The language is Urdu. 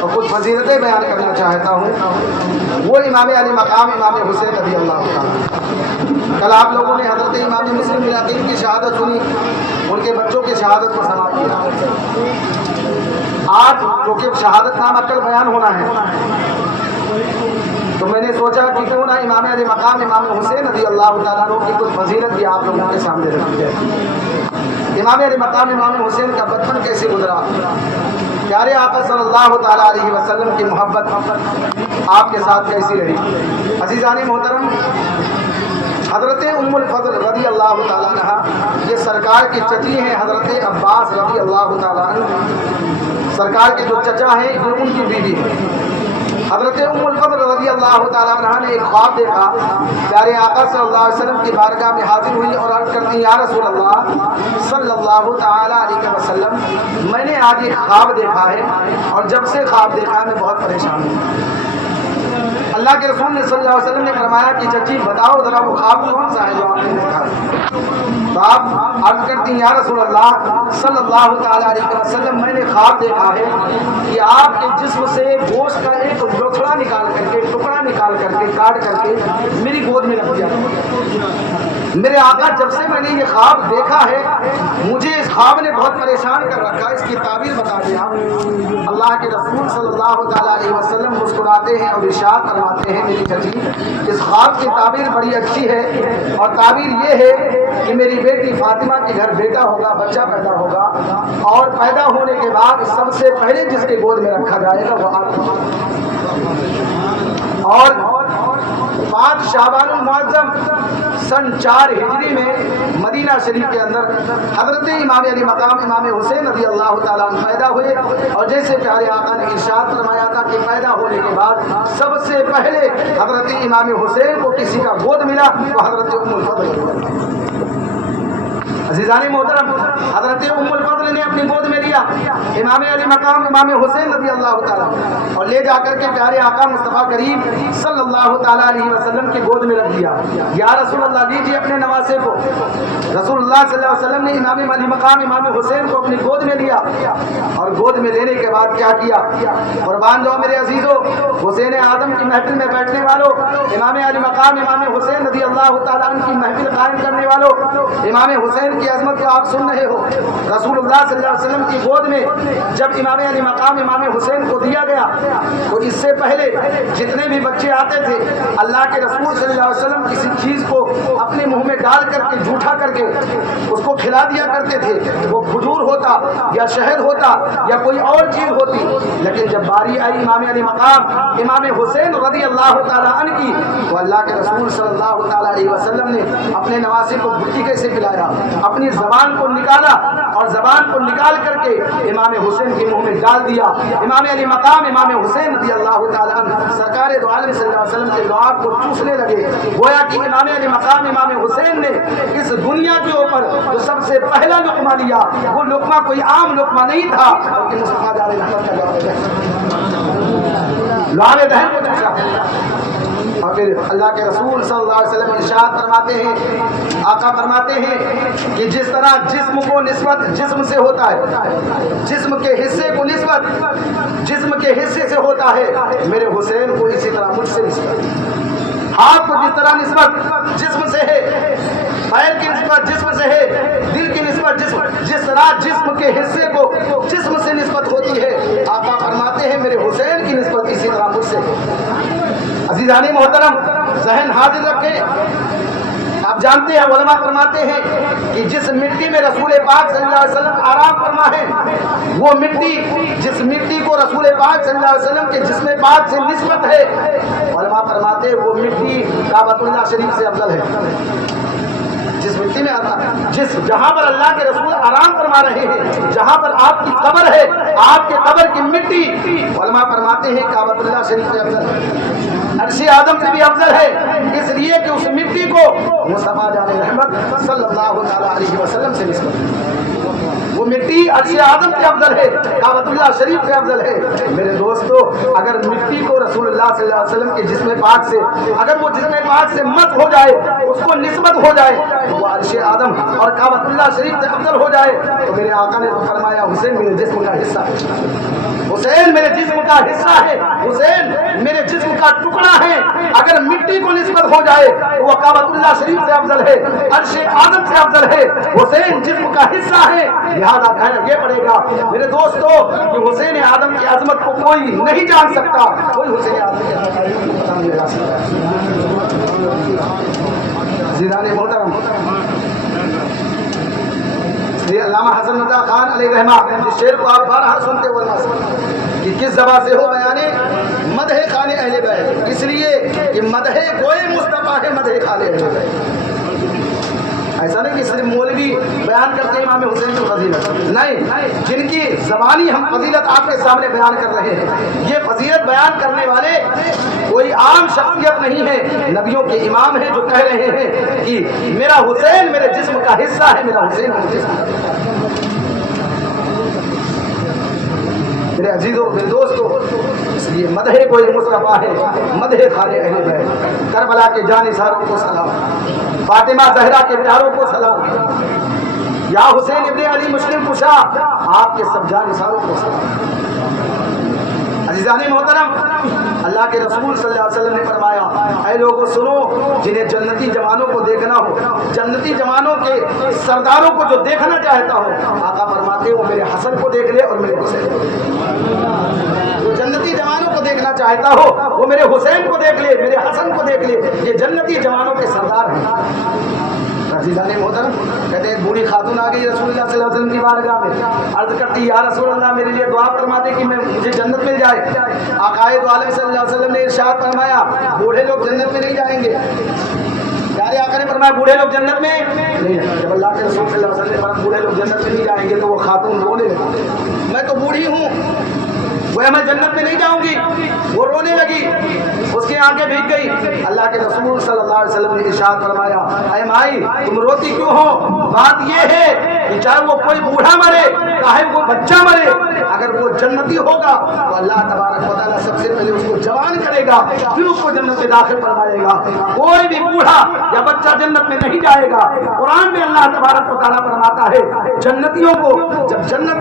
اور کچھ فضیلتیں بیان کرنا چاہتا ہوں، وہ امام علی مقام امام حسین رضی اللہ تعالیٰ۔ کل آپ لوگوں نے حضرت امام مسلم بن عقیل کی شہادت سنی، ان کے بچوں کی شہادت کو سماعت کیا۔ آج چونکہ شہادت نامہ کل بیان ہونا ہے تو میں نے سوچا کہ کیوں نہ امام علی مقام امام حسین رضی اللہ تعالیٰ عنہ کی کچھ فضیلت بھی آپ لوگوں کے سامنے رکھی جائے۔ امام علی مقام امام حسین کا بچپن کیسے گزرا، پیارے آقا صلی اللہ تعالیٰ علیہ وسلم کی محبت آپ کے ساتھ کیسی رہی۔ عزیزان محترم، حضرت ام الفضل رضی اللہ تعالیٰ عنہ یہ سرکار کی چچی ہیں، حضرت عباس رضی اللہ تعالیٰ عنہ سرکار کے جو چچا ہیں یہ ان کی بیوی ہے۔ حضرت ام الفضل رضی اللہ تعالیٰ عنہ نے ایک خواب دیکھا، پیارے آقا صلی اللہ علیہ وسلم کی بارگاہ میں حاضر ہوئی اور عرض کرتی ہیں، یا رسول اللہ صلی اللہ تعالیٰ علیہ وسلم، میں نے آج ایک خواب دیکھا ہے اور جب سے خواب دیکھا ہے میں بہت پریشان ہوں۔ اللہ کے رسول نے صلی اللہ علیہ وسلم نے فرمایا کہ چچی بتاؤ ذرا وہ خواب کون سا ہے جو آپ نے دیکھا ہے؟ تو آپ عرض کرتی ہیں، یا رسول اللہ صلی اللہ تعالیٰ علیہ وسلم، میں نے خواب دیکھا ہے کہ آپ کے جسم سے گوشت کا ایک لوتھڑا نکال کر کے، ٹکڑا نکال کر کے، کاٹ کر کے میری گود میں رکھ دیا۔ میرے آقا جب سے میں نے یہ خواب دیکھا ہے مجھے اس خواب نے بہت پریشان کر رکھا، اس کی تعبیر بتا دیا۔ اللہ کے رسول صلی اللہ تعالیٰ علیہ وسلم مسکراتے ہیں اور ارشاد فرماتے ہیں، میری چچی اس خواب کی تعبیر بڑی اچھی ہے اور تعبیر یہ ہے کہ میری بیٹی فاطمہ کے گھر بیٹا ہوگا، بچہ پیدا ہوگا اور پیدا ہونے کے بعد سب سے پہلے جس کے گود میں رکھا جائے گا وہ آپ اور 5 شعبان المعظم سن 4 ہجری میں مدینہ شریف کے اندر حضرت امام علی مقام امام حسین رضی اللہ تعالیٰ عنہ پیدا ہوئے، اور جیسے پیارے آقا نے ارشاد فرمایا تھا کہ پیدا ہونے کے بعد سب سے پہلے حضرت امام حسین کو کسی کا گود ملا تو حضرت ام الفضل۔ عزیزان محترم، حضرت ام الفضل نے اپنی گود میں لیا امام علی مقام امام حسین رضی اللہ تعالیٰ اور لے جا کر کے پیارے آقا مصطفیٰ کریم صلی اللہ تعالیٰ علیہ وسلم کی گود میں رکھ دیا۔ یا رسول اللہ لیجیے اپنے نواسے کو۔ رسول اللہ صلی اللہ علیہ وسلم نے امام علی مقام امام حسین کو اپنی گود میں لیا اور گود میں لینے کے بعد کیا کیا؟ قربان جاؤ میرے عزیزو، حسین اعظم کی محفل میں بیٹھنے والوں، امام علی مقام امام حسین رضی اللہ تعالیٰ عنہ کی محفل قائم کرنے والوں، امام حسین کی عظمت کو آپ سن رہے ہو۔ رسول اللہ صلی اللہ علیہ وسلم کی گود میں جب امام علی مقام امام حسین کو دیا گیا تو اس سے پہلے جتنے بھی بچے آتے تھے اللہ کے رسول صلی اللہ علیہ وسلم کسی چیز کو اپنے منہ میں ڈال کر کے جھوٹا کر کے اس کو کھلا دیا کرتے تھے، وہ کھجور ہوتا یا شہد ہوتا یا کوئی اور چیز ہوتی، لیکن جب باری آئی امام علی مقام امام حسین رضی اللہ تعالیٰ عنہ کی تو اللہ کے رسول صلی اللہ تعالیٰ علیہ وسلم نے اپنے نواسے کو بھٹی کیسے پلایا، اپنی زبان کو نکالا اور زبان کو نکال کر کے امام حسین کے منہ میں ڈال دیا۔ امام علی مقام امام حسین رضی اللہ تعالیٰ عنہ سرکار دو عالم صلی اللہ علیہ وسلم کے لعاب کو چوسنے لگے، گویا کہ امام علی مقام امام حسین نے اس دنیا کے اوپر جو سب سے پہلا لقمہ لیا وہ لقمہ کوئی عام لقمہ نہیں تھا بلکہ مصطفیٰ جان رحمت کا لعاب دہن کو چوسا۔ اور پھر اللہ کے رسول صلی اللہ علیہ وسلم ارشاد فرماتے ہیں، آقا فرماتے ہیں کہ جس طرح جسم کو نسبت جسم سے ہوتا ہے، جسم کے حصے کو نسبت جسم کے حصے سے ہوتا ہے، میرے حسین کو اسی طرح مجھ سے نسبت، ہاتھ کو جس طرح نسبت جسم سے ہے، پیر کی نسبت جسم سے ہے، دل کی نسبت جس طرح جسم کے حصے کو جسم سے نسبت ہوتی ہے، آقا فرماتے ہیں میرے حسین کی نسبت اسی طرح مجھ سے ہے۔ عزیزان محترم، ذہن حاضر رکھیں، آپ جانتے ہیں علماء فرماتے ہیں کہ جس مٹی میں رسول پاک صلی اللہ علیہ وسلم آرام فرما ہے وہ مٹی، جس مٹی کو رسول پاک صلی اللہ علیہ وسلم کے جسم پاک سے نسبت ہے، علماء فرماتے ہیں وہ مٹی کعبۃ اللہ شریف سے افضل ہے۔ جس مٹی میں جہاں پر اللہ کے رسول آرام فرما رہے ہیں، جہاں پر آپ کی قبر ہے، آپ کے قبر کی مٹی علماء فرماتے ہیں کعبۃ اللہ شریف سے افضل ہے، عرش اعظم سے بھی افضل ہے، اس لیے کہ اس مٹی کو مصطفیٰ جان رحمت صلی اللہ تعالیٰ علیہ وسلم سے نسبت ہے، وہ مٹی عرش اعظم سے افضل ہے، کعبۃ اللہ شریف سے افضل ہے۔ میرے دوستو، اگر مٹی کو رسول اللہ صلی اللہ علیہ وسلم کے جسم پاک سے اگر وہ جسم پاک سے مت ہو جائے اس کو نسبت ہو جائے تو وہ عرش اعظم اور کعبۃ اللہ شریف سے افضل ہو جائے، تو میرے آقا نے فرمایا حسین میرے جسم کا حصہ ہے، حسین میرے جسم کا حصہ ہے، حسین میرے جسم کا ٹکڑا ہے، اگر مٹی کو نسبت ہو جائے تو وہ کعبۃ اللہ شریف سے افضل ہے، عرش اعظم سے افضل ہے، حسین جسم کا حصہ ہے، لہذا کہنا یہ پڑے گا میرے دوستو کہ حسین اعظم کی عظمت کو کوئی نہیں جان سکتا، کوئی حسین اعظم کی عظمت کو پتہ نہیں لگا سکتا۔ عزیزان محترم، یہ علامہ حسن رضا خان علیہ رحمہ اس شعر کو آپ بارہا سنتے ورنہ کہ کس زبان سے ہو بیانے مدح خان اہل بیت، اس لیے کہ مدح کوئی مصطفیٰ ہے مدح خان اہل بیت، ایسا نہیں کہ صرف مولوی بیان کرتے ہیں امام حسین کی فضیلت، نہیں، جن کی زبانی ہم فضیلت آپ کے سامنے بیان کر رہے ہیں، یہ فضیلت بیان کرنے والے کوئی عام شخصیت نہیں ہے، نبیوں کے امام ہیں جو کہہ رہے ہیں کہ میرا حسین میرے جسم کا حصہ ہے، میرا حسین میرے جسم کا حصہ ہے۔ میرے عزیزوں میرے دوستوں، اس لیے مدح کوئی مصطفیٰ ہے مدح خان اہل بیت، کربلا کے جانثاروں کو سلام، فاطمہ زہرا کے پیاروں کو سلام، یا حسین ابن علی مسلم کشا آپ کے سب جانثاروں کو سلام۔ عزیزان محترم، اللہ کے رسول صلی اللہ علیہ وسلم نے فرمایا اے لوگوں سنو، جنہیں جنتی جوانوں کو دیکھنا ہو، جنتی جوانوں کے سرداروں کو جو دیکھنا چاہتا ہو، آقا فرماتے وہ میرے حسن کو دیکھ لے اور میرے حسین کو دیکھ لے، جو جنتی جوانوں کو دیکھنا چاہتا ہو وہ میرے حسین کو دیکھ لے، میرے حسن کو دیکھ لے، یہ جنتی جوانوں کے سردار ہیں۔ عزیزان محترم، کہتے ہیں بوڑھی خاتون آ گئی رسول اللہ صلی اللہ علیہ وسلم کی بارگاہ میں، عرض کرتی یا رسول اللہ میرے لیے دعا فرما دے کہ مجھے جنت مل جائے۔ آقائے دو عالم صلی اللہ علیہ وسلم نے ارشاد فرمایا بوڑھے لوگ جنت میں نہیں جائیں گے، پیارے آقا نے فرمایا بوڑھے لوگ جنت میں نہیں، جب اللہ کے رسول صلی اللہ علیہ وسلم نے فرمایا بوڑھے لوگ جنت میں نہیں جائیں گے تو وہ خاتون رونے لگی، میں تو بوڑھی ہوں وہ میں جنت میں نہیں جاؤں گی، وہ رونے لگی، اس کی آنکھیں بھیگ گئی۔ اللہ کے رسول صلی اللہ علیہ وسلم نے ارشاد فرمایا اے مائی تم روتی کیوں ہو؟ بات یہ ہے کہ چاہے وہ کوئی بوڑھا مرے چاہے وہ بچہ مرے، اگر وہ جنتی ہوگا تو اللہ تبارک و تعالیٰ سب سے پہلے اس کو جوان کرے گا، پھر اس کو جنت میں داخل فرمائے گا۔ کوئی بھی بوڑھا یا بچہ جنت میں نہیں جائے گا۔ قرآن میں اللہ تبارک و تعالیٰ فرماتا ہے جنتیوں کو جب جنت